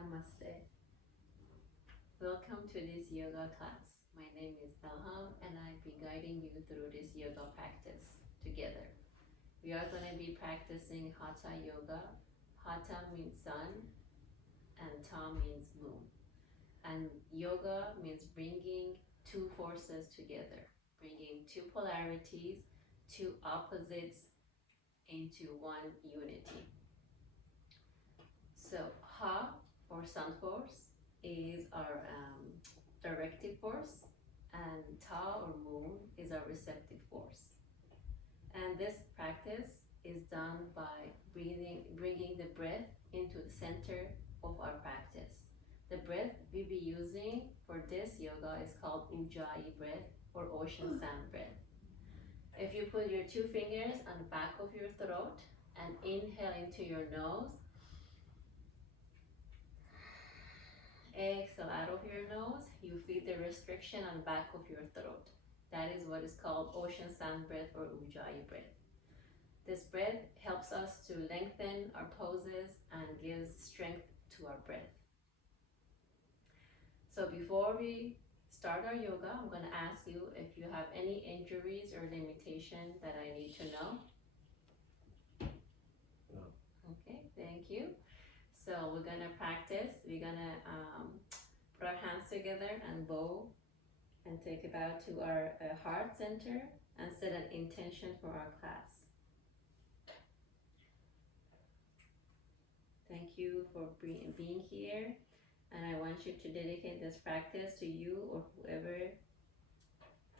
Namaste. Welcome to this yoga class. My name is Elham and I'll be guiding you through this yoga practice together. We are going to be practicing Hatha yoga. Hatha means sun and Ta means moon. And yoga means bringing two forces together, bringing two polarities, two opposites into one unity. So Ha or sun force is our directive force, and Ta or moon is our receptive force. And this practice is done by bringing the breath into the center of our practice. The breath we'll be using for this yoga is called Ujjayi breath or ocean sand breath. If you put your two fingers on the back of your throat and inhale into your nose, exhale out of your nose, you feel the restriction on the back of your throat. That is what is called ocean sand breath or Ujjayi breath. This breath helps us to lengthen our poses and gives strength to our breath. So before we start our yoga, I'm going to ask you if you have any injuries or limitation that I need to know. No. Okay, thank you. So we're going to practice. We're going to put our hands together and bow and take it out to our heart center and set an intention for our class. Thank you for being here, and I want you to dedicate this practice to you or whoever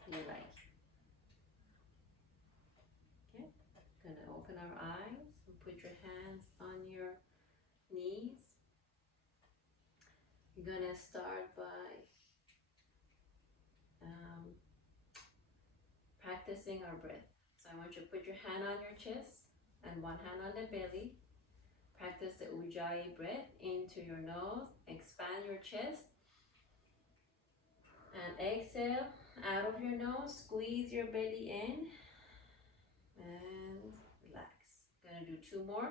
you like. Okay, gonna open our eyes and put your hands on your knees. You're gonna start by practicing our breath. So I want you to put your hand on your chest and one hand on the belly. Practice the Ujjayi breath into your nose. Expand your chest. And exhale out of your nose. Squeeze your belly in. And relax. Gonna do two more.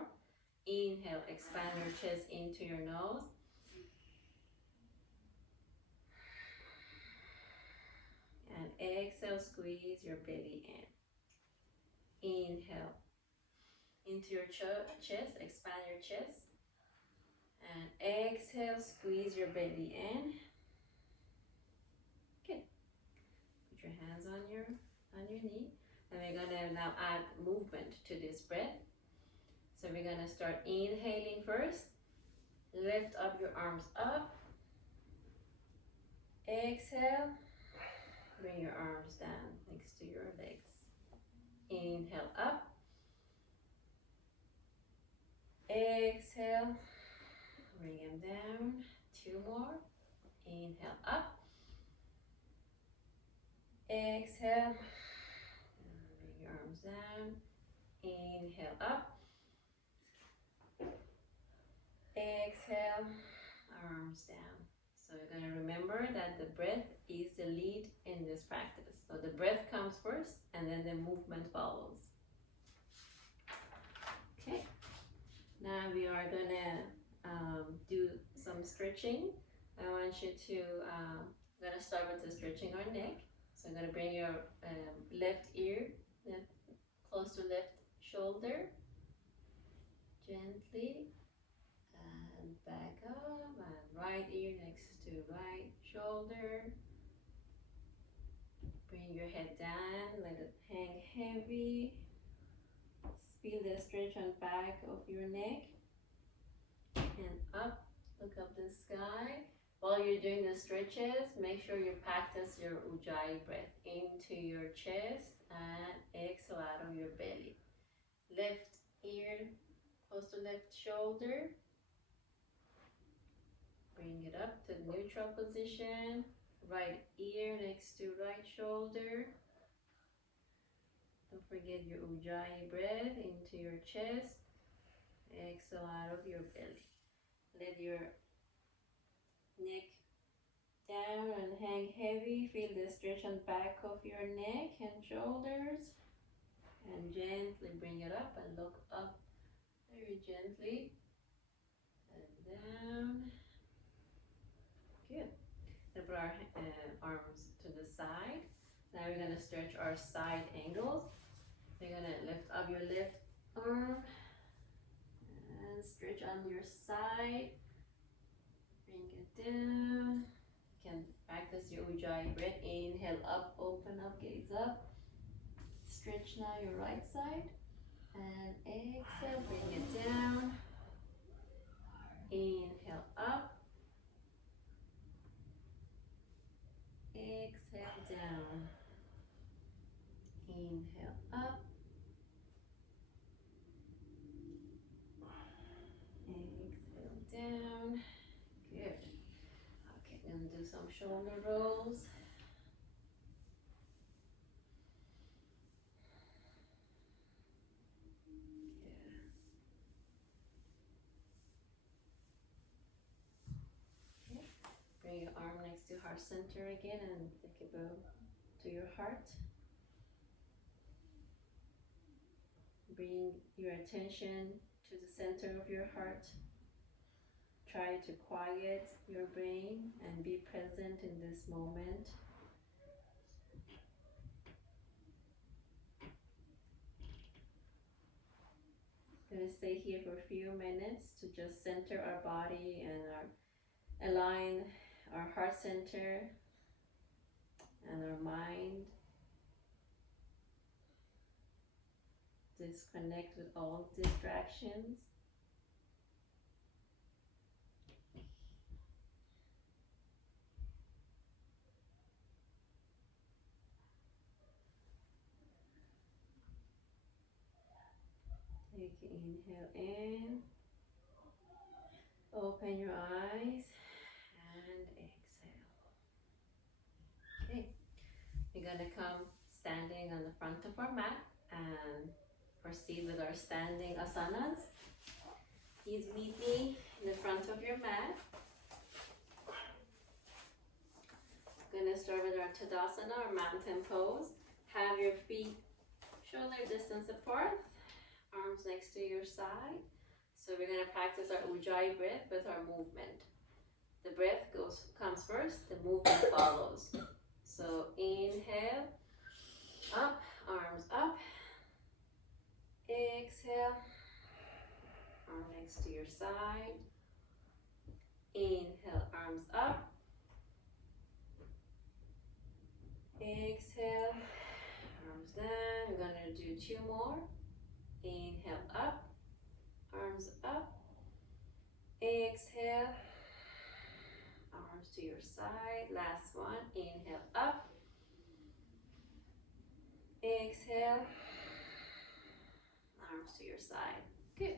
Inhale, expand your chest into your nose. And exhale, squeeze your belly in. Inhale into your chest, expand your chest. And exhale, squeeze your belly in. Good. Put your hands on your knee. And we're gonna now add movement to this breath. So we're gonna start inhaling first. Lift up your arms up. Exhale. Bring your arms down next to your legs. Inhale up. Exhale. Bring them down. Two more. Inhale up. Exhale. Bring your arms down. Inhale up. Exhale. Arms down. So you're going to remember that the breath is the lead in this practice. So the breath comes first and then the movement follows. Okay. Now we are going to do some stretching. I want you to, I'm going to start with the stretching our neck. So I'm going to bring your left ear close to left shoulder. Gently. And back up, and right ear next to right shoulder. Bring your head down, let it hang heavy. Feel the stretch on back of your neck. And up, look up the sky. While you're doing the stretches, make sure you practice your Ujjayi breath into your chest and exhale out of your belly. Left ear close to left shoulder. Bring it up to neutral position. Right ear next to right shoulder. Don't forget your Ujjayi breath into your chest. Exhale out of your belly. Let your neck down and hang heavy. Feel the stretch on back of your neck and shoulders. And gently bring it up and look up very gently. And down. our arms to the side. Now we're gonna stretch our side angles. You're gonna lift up your left arm and stretch on your side. Bring it down. You can practice your Ujjayi breath. Inhale up, open up, gaze up. Stretch now your right side. And exhale, bring it down. Inhale up. Exhale down. Inhale up. Exhale down. Good. Okay, gonna do some shoulder rolls. Bring your arm next to heart center again and take a bow to your heart. Bring your attention to the center of your heart. Try to quiet your brain and be present in this moment. I'm going to stay here for a few minutes to just center our body and align our heart center and our mind. Disconnect with all distractions. Take an inhale in. Open your eyes and exhale. Okay, we're gonna come standing on the front of our mat and proceed with our standing asanas. Please meet me in the front of your mat. Gonna start with our Tadasana or mountain pose. Have your feet shoulder distance apart, arms next to your side. So we're gonna practice our Ujjayi breath with our movement. The breath comes first, the movement follows. So inhale, up, arms up. Exhale, arm next to your side. Inhale, arms up. Exhale, arms down. We're gonna do 2 more. Inhale up, arms up. Exhale, arms to your side. Last one. Inhale up. Exhale, arms to your side. Good.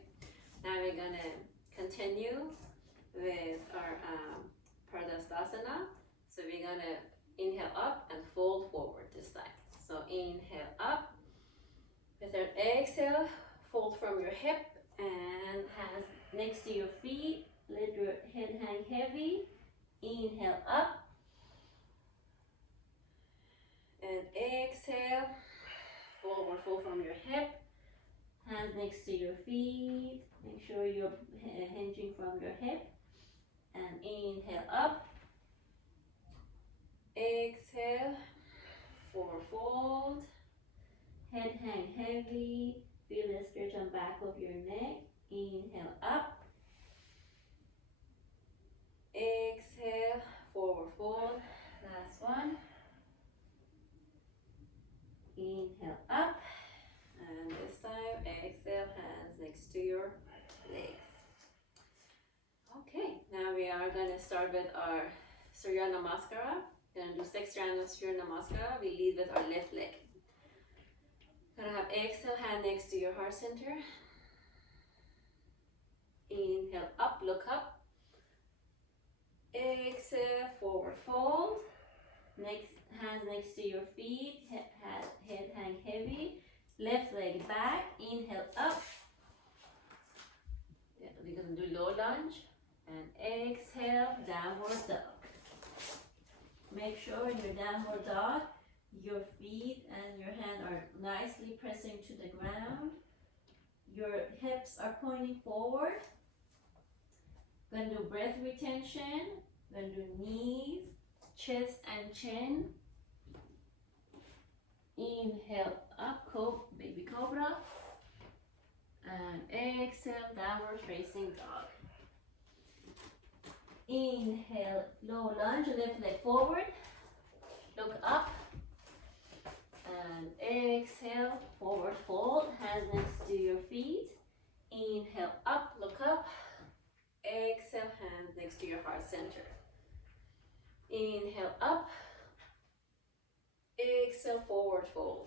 Now we're gonna continue with our Pradastasana. So we're gonna inhale up and fold forward this time. So inhale up. With our exhale, fold from your hip and hands next to your feet. Let your head hang heavy. Inhale up. And exhale, forward fold from your hip. Hands next to your feet. Make sure you're hinging from your hip. And inhale up. Exhale, forward fold. Head hang heavy. Feel the stretch on back of your neck. Inhale up. Exhale, forward fold. Last one. Inhale up. And this time, exhale, hands next to your legs. Okay, now we are going to start with our Surya Namaskara. We're going to do 6 rounds of Surya Namaskara. We lead with our left leg. Gonna have exhale, hand next to your heart center. Inhale up, look up. Exhale, forward fold. Next, hands next to your feet. Head hang heavy. Left leg back. Inhale up. Yeah, we're gonna do low lunge. And exhale, downward dog. Make sure in your downward dog, your feet and your hand are nicely pressing to the ground. Your hips are pointing forward. Gonna do breath retention. Gonna do knees, chest and chin. Inhale up, baby cobra. And exhale, downward facing dog. Inhale, low lunge, left leg forward. Look up. And exhale, forward fold, hands next to your feet. Inhale up, look up. Exhale, hands next to your heart center. Inhale up. Exhale, forward fold.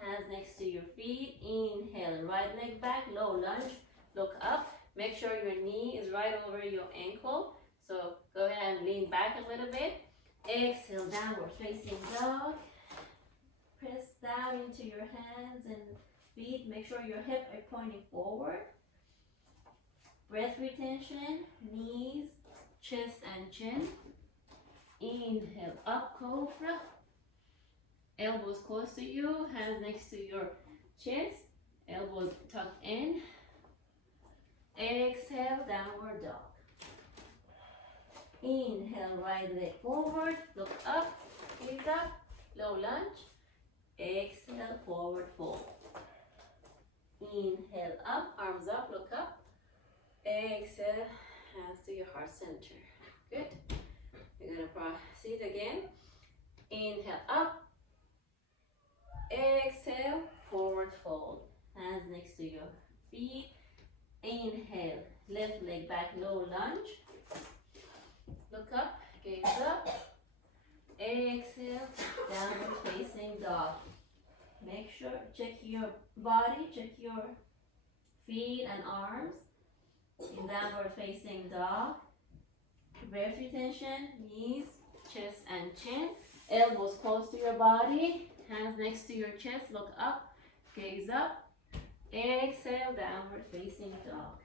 Hands next to your feet. Inhale, right leg back, low lunge. Look up. Make sure your knee is right over your ankle. So go ahead and lean back a little bit. Exhale, downward facing dog. Press down into your hands and feet. Make sure your hips are pointing forward. Breath retention, knees, chest and chin. Inhale, up, cobra. Elbows close to you, hands next to your chest. Elbows tucked in. Exhale, downward dog. Inhale, right leg forward, look up, gaze up, low lunge. Exhale, forward fold. Inhale up, arms up, look up. Exhale, hands to your heart center. Good. We're gonna proceed again. Inhale up. Exhale, forward fold. Hands next to your feet. Inhale, left leg back, low lunge. Look up, gaze up. Exhale, downward facing dog. Make sure, check your body, check your feet and arms. In downward facing dog. Breath retention, knees, chest and chin. Elbows close to your body. Hands next to your chest, look up, gaze up. Exhale, downward facing dog.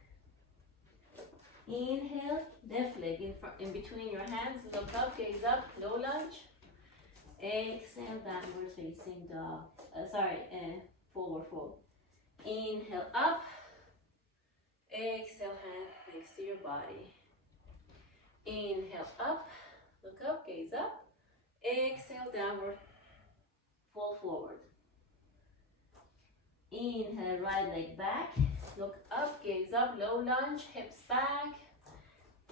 Inhale, left leg in between your hands, look up, gaze up, low lunge. Exhale, downward facing dog. Forward fold. Inhale up. Exhale, hand next to your body. Inhale up, look up, gaze up. Exhale, downward fold forward. Inhale, right leg back, look up, gaze up, low lunge, hips back.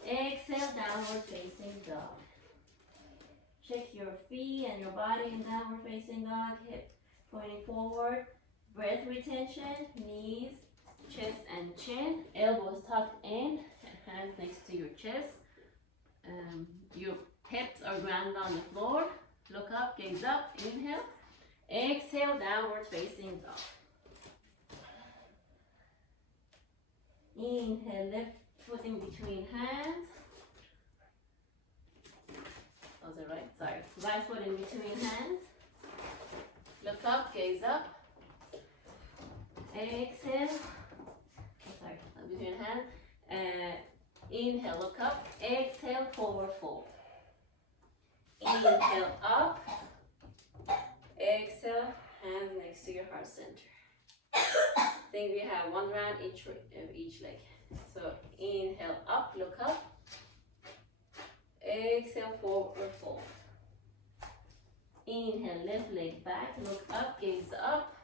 Exhale, downward facing dog. Check your feet and your body in downward facing dog, hip pointing forward. Breath retention, knees, chest and chin, elbows tucked in, hands next to your chest. Your hips are grounded on the floor. Look up, gaze up, inhale. Exhale, downward facing dog. Inhale, left foot in between hands. Was it right? Sorry. Right foot in between hands. Look up, gaze up. Exhale. Sorry, between hands. Inhale, look up. Exhale, forward fold. Inhale, up. Exhale, hands next to your heart center. I think we have one round each leg. So inhale, up, look up. Exhale, forward fold. Inhale, left leg back, look up, gaze up.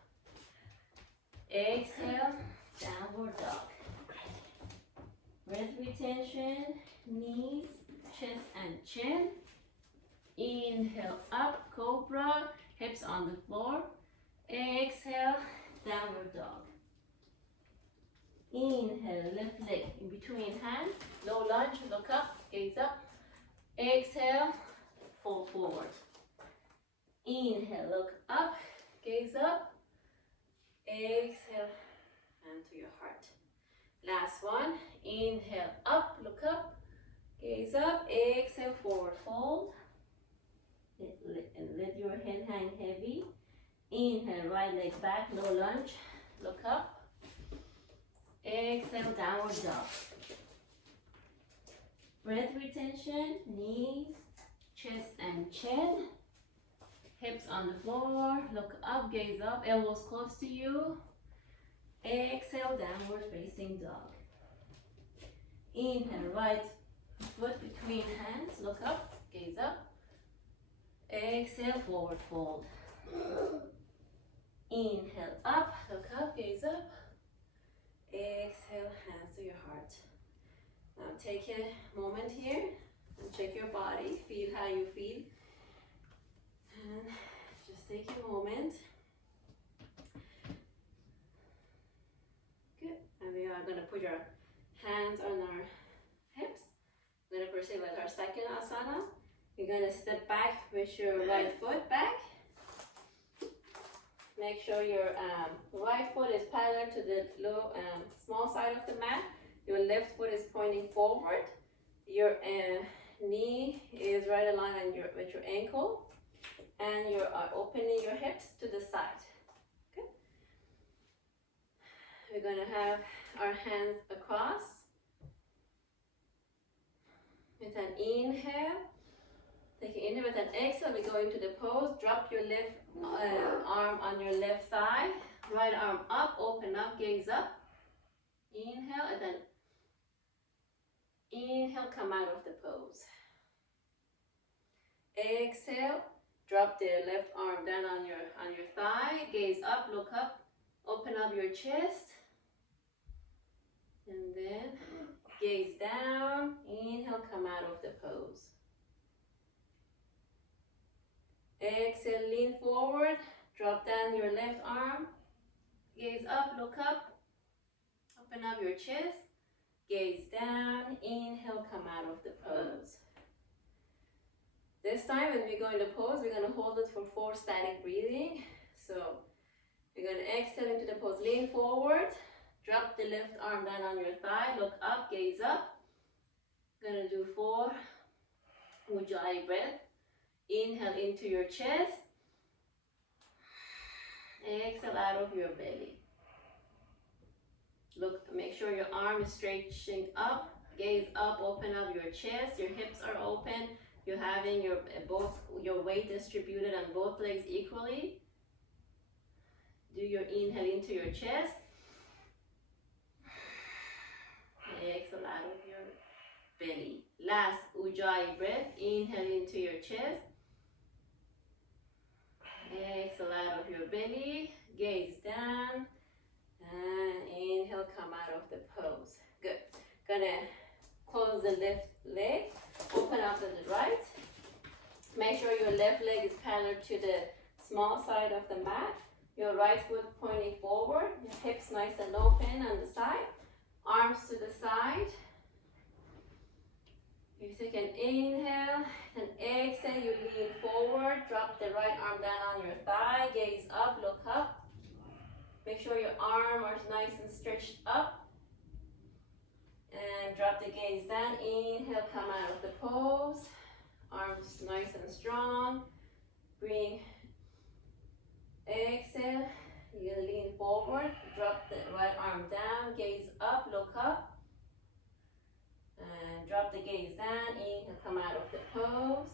Exhale, downward dog. Breath retention, knees, chest and chin. Inhale, up, cobra, hips on the floor. Exhale, downward dog. Inhale, left leg in between hands. Low lunge, look up, gaze up. Exhale, fold forward. Inhale, look up, gaze up. Exhale, hand to your heart. Last one. Inhale, up, look up, gaze up. Exhale, forward fold. Let your head hang heavy. Inhale, right leg back, low lunge, look up. Exhale, downward dog. Breath retention, knees, chest and chin. Hips on the floor, look up, gaze up, elbows close to you. Exhale, downward facing dog. Inhale, right foot between hands, look up, gaze up. Exhale, forward fold. Inhale, up, look up, gaze up. Exhale, hands to your heart. Now take a moment here and check your body, feel how you feel. And just take a moment. Good. And we are going to put your hands on our hips. We're going to proceed with our second asana. You're going to step back with your right foot back. Make sure your right foot is parallel to the small side of the mat. Your left foot is pointing forward. Your knee is right aligned with your ankle. And you're opening your hips to the side. Okay? We're going to have our hands across. With an inhale. Take it in with an exhale, we go into the pose. Drop your left arm on your left thigh. Right arm up, open up, gaze up. Inhale, and then inhale, come out of the pose. Exhale, drop the left arm down on your thigh. Gaze up, look up, open up your chest. And then gaze down. Inhale, come out of the pose. Exhale, lean forward, drop down your left arm, gaze up, look up, open up your chest, gaze down, inhale, come out of the pose. This time when we go into pose, we're going to hold it for 4 static breathing. So we're going to exhale into the pose, lean forward, drop the left arm down on your thigh, look up, gaze up. Going to do 4 Ujjayi breath. Inhale into your chest. Exhale out of your belly. Look, make sure your arm is stretching up. Gaze up, open up your chest. Your hips are open. You're having your weight distributed on both legs equally. Do your inhale into your chest. Exhale out of your belly. Last Ujjayi breath. Inhale into your chest. Exhale out of your belly. Gaze down. And inhale, come out of the pose. Good. Gonna close the left leg. Open up to the right. Make sure your left leg is parallel to the small side of the mat. Your right foot pointing forward. Your hips nice and open on the side. Arms to the side. You take an inhale, and exhale, you lean forward, drop the right arm down on your thigh, gaze up, look up. Make sure your arm is nice and stretched up. And drop the gaze down, inhale, come out of the pose. Arms nice and strong. Bring, exhale, you're gonna lean forward, drop the right arm down, gaze up, look up. And drop the gaze down, inhale, come out of the pose.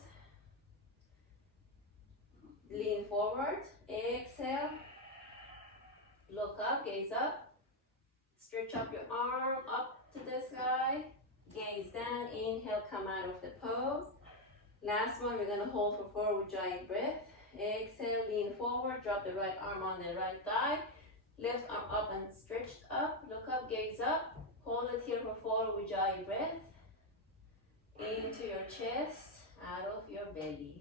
Lean forward, exhale. Look up, gaze up. Stretch up your arm up to the sky. Gaze down, inhale, come out of the pose. Last one, we're going to hold for 4 Ujjayi breath. Exhale, lean forward, drop the right arm on the right thigh. Left arm up and stretched up. Look up, gaze up. Hold it here for 4 Ujjayi breath. Into your chest, out of your belly.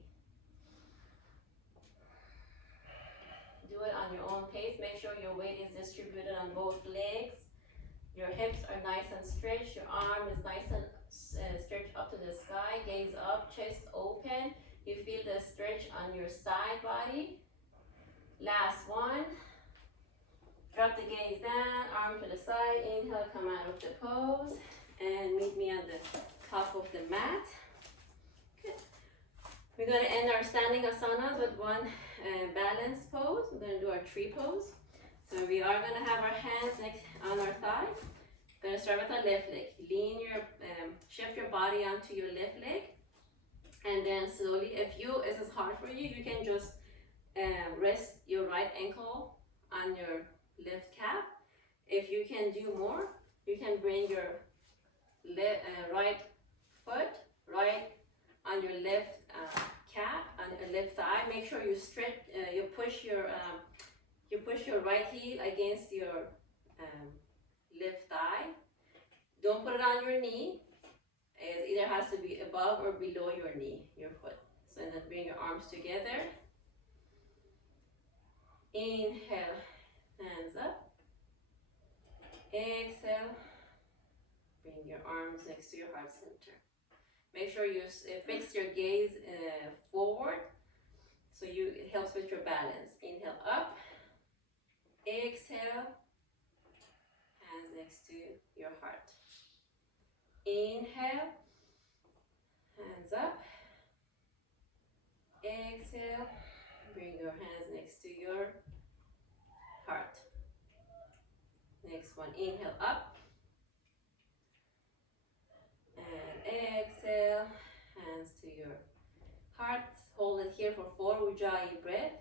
Do it on your own pace. Make sure your weight is distributed on both legs. Your hips are nice and stretched. Your arm is nice and stretched up to the sky. Gaze up, chest open. You feel the stretch on your side body. Last one. Drop the gaze down, arm to the side. Inhale, come out of the pose. And meet me on the top of the mat. Good. We're going to end our standing asanas with one balance pose. We're going to do our tree pose. So we are going to have our hands next on our thighs. We're going to start with our left leg. Shift your body onto your left leg. And then slowly, if this is hard for you, you can just rest your right ankle on your left calf. If you can do more, you can bring your right foot right on your left calf and left thigh. Make sure you stretch. You push your right heel against your left thigh. Don't put it on your knee. It either has to be above or below your knee, your foot. So then bring your arms together. Inhale, hands up. Exhale, bring your arms next to your heart center. Make sure you fix your gaze forward, so it helps with your balance. Inhale up. Exhale, hands next to your heart. Inhale, hands up. Exhale, bring your hands next to your heart. Next one, inhale up. And exhale, hands to your heart. Hold it here for 4 Ujjayi breath.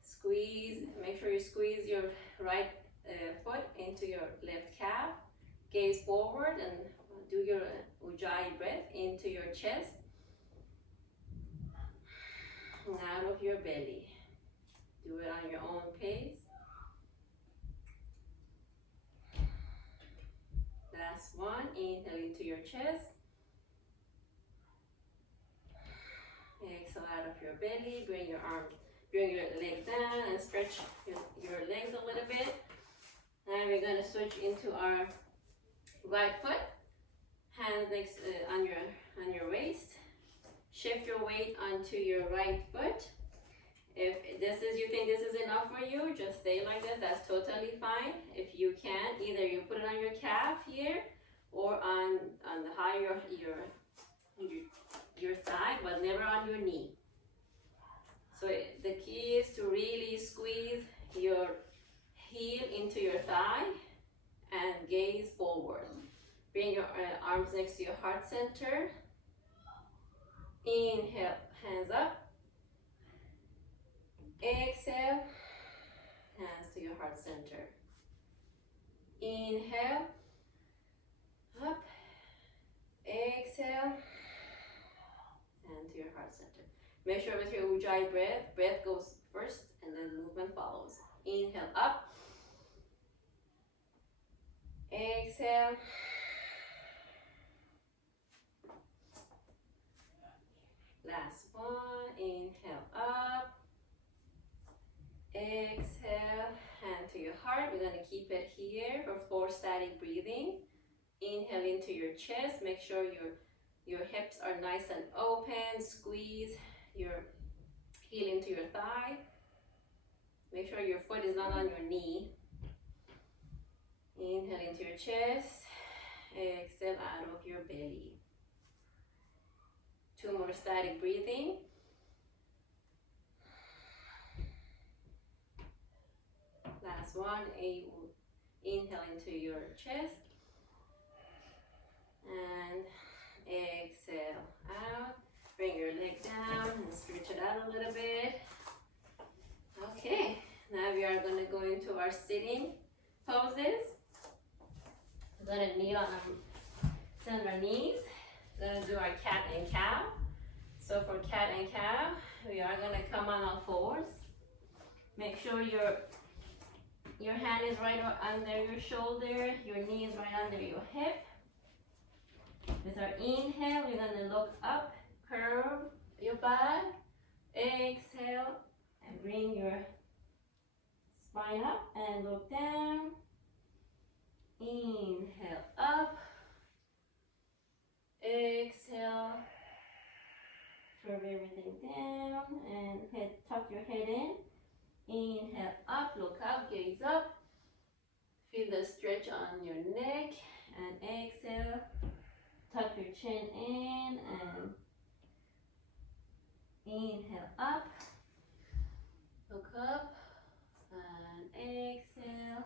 Squeeze, make sure you squeeze your right foot into your left calf. Gaze forward and do your Ujjayi breath into your chest and out of your belly. Do it on your own pace. Last one, inhale into your chest. Exhale out of your belly. Bring your legs down and stretch your legs a little bit. And we're going to switch into our right foot. Hands next on your waist. Shift your weight onto your right foot. If you think this is enough for you, just stay like this. That's totally fine. If you can, either you put it on your calf here or on the higher your thigh, but never on your knee. So the key is to really squeeze your heel into your thigh and gaze forward. Bring your arms next to your heart center. Inhale, hands up. Exhale, hands to your heart center. Inhale, up. Exhale, and to your heart center. Make sure with your Ujjayi breath goes first and then movement follows. Inhale, up. Exhale. Last one, inhale up. Exhale, hand to your heart. We're going to keep it here for 4 static breathing. Inhale into your chest. Make sure your hips are nice and open. Squeeze your heel into your thigh. Make sure your foot is not on your knee. Inhale into your chest. Exhale out of your belly. 2 more static breathing. Last one, inhale into your chest and exhale out. Bring your leg down and stretch it out a little bit. Okay, now we are going to go into our sitting poses. We're going to kneel on send our knees. We're going to do our cat and cow. So for cat and cow, we are going to come on all fours. Make sure your hand is right under your shoulder, your knee is right under your hip. With our inhale, we're going to look up, curve your back. Exhale, and bring your spine up and look down. Inhale, up. Exhale, curve everything down and tuck your head in. Inhale up, look up, gaze up. Feel the stretch on your neck and exhale. Tuck your chin in and inhale up. Look up and exhale.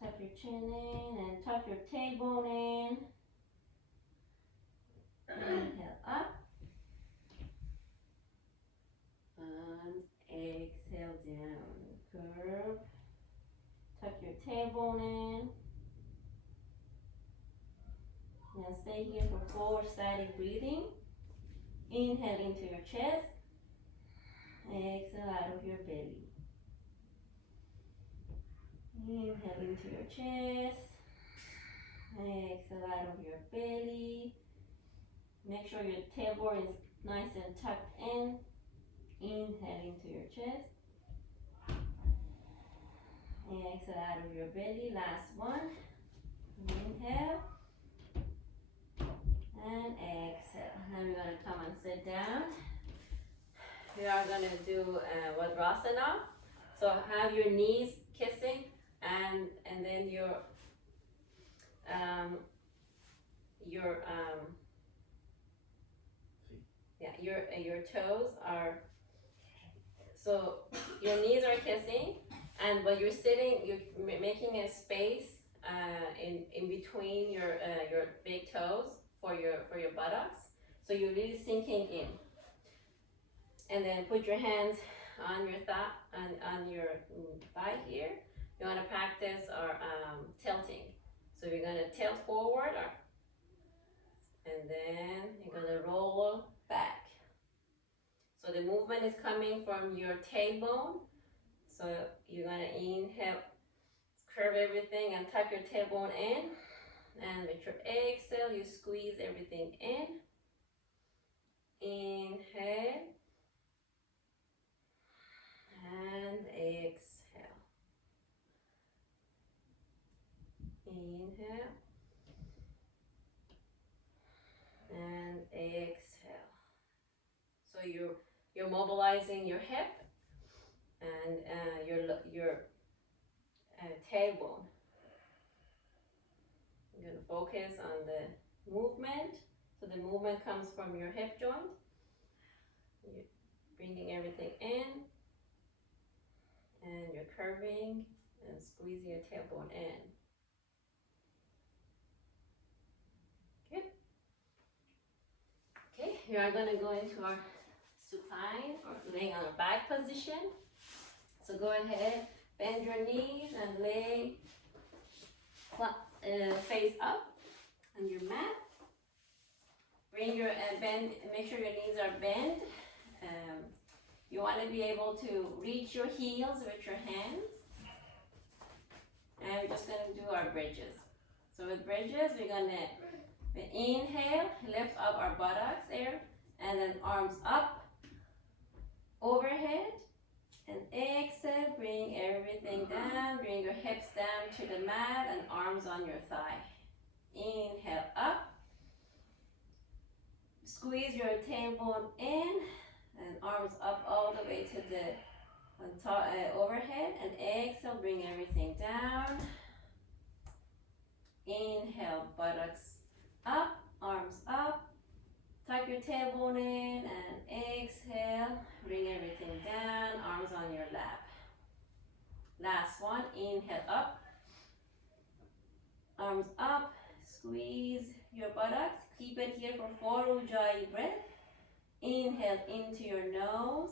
Tuck your chin in and tuck your tailbone in. Inhale up. And exhale down. Curve. Tuck your tailbone in. Now stay here for 4 static breathing. Inhale into your chest. Exhale out of your belly. Inhale into your chest. Exhale out of your belly. Make sure your tailbone is nice and tucked in. Inhale into your chest. Exhale out of your belly. Last one. Inhale. And exhale. Now we're going to come and sit down. We are going to do Vajrasana. So have your knees kissing and then your toes are, so your knees are kissing, and but you're sitting, you're making a space in between your big toes for your buttocks. So you're really sinking in. And then put your hands on your thigh, on your thigh here. You want to practice our tilting. So you're going to tilt forward, and then you're going to roll back. So the movement is coming from your tailbone. So you're going to inhale, curve everything and tuck your tailbone in. And with your exhale, you squeeze everything in. Inhale. And exhale. Inhale. And exhale. So you're mobilizing your hip and your tailbone. You're going to focus on the movement. So the movement comes from your hip joint. You're bringing everything in. And you're curving and squeezing your tailbone in. Good. Okay, we are going to go into our supine, or laying on a back position. So go ahead, bend your knees and lay face up on your mat. Bring your bend. Make sure your knees are bent. You want to be able to reach your heels with your hands. And we're just going to do our bridges. So with bridges, we're going to inhale, lift up our buttocks there, and then arms up, overhead, and exhale, bring everything down, bring your hips down to the mat and arms on your thigh. Inhale up, squeeze your tailbone in, and arms up all the way to the overhead, and exhale, bring everything down. Inhale, buttocks up, arms up, tuck your tailbone in, and exhale, bring everything down, arms on your lap. Last one, inhale up, arms up, squeeze your buttocks, keep it here for 4 Ujjayi breath. Inhale into your nose,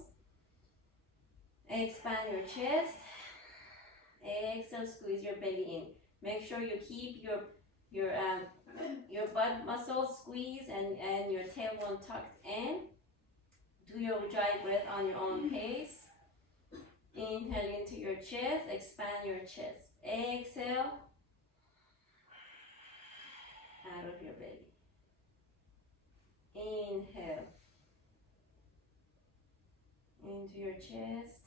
expand your chest, exhale, squeeze your belly in. Make sure you keep your butt muscles squeezed and your tailbone tucked in. Do your Ujjayi breath on your own pace. Inhale into your chest, expand your chest. Exhale out of your belly. Inhale into your chest.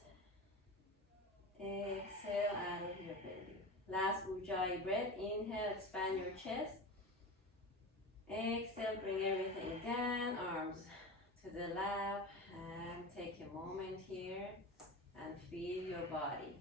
Exhale out of your belly. Last Ujjayi breath. Inhale, expand your chest. Exhale, bring everything down, arms to the lap, and take a moment here and feel your body.